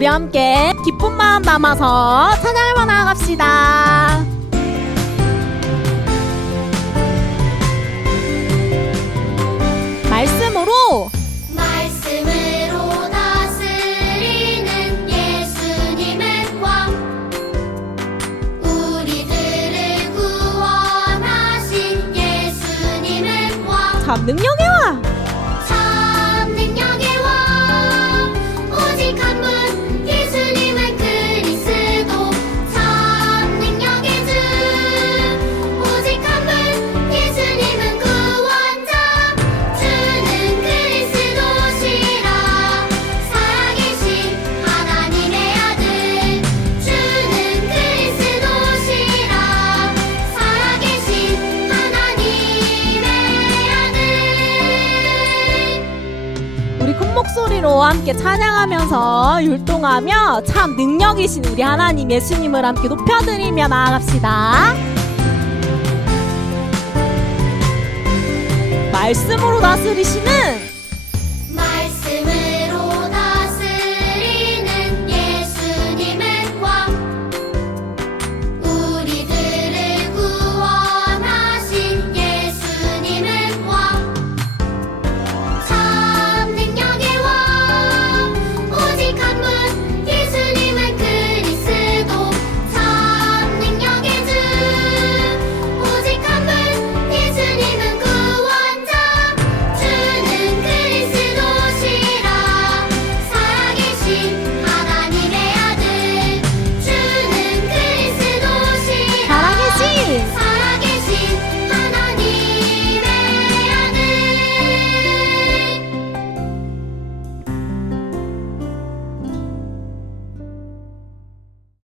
우리 함께 기쁜 마음 담아서 찬양을 나갑시다. 말씀으로 말씀으로 다스리는 예수님은 왕. 우리들을 구원하신 예수님은 왕. 참 능력의 왕. 참 능력의 목소리로 함께 찬양하면서 율동하며 참 능력이신 우리 하나님 예수님을 함께 높여드리며 나아갑시다. 말씀으로 다스리시는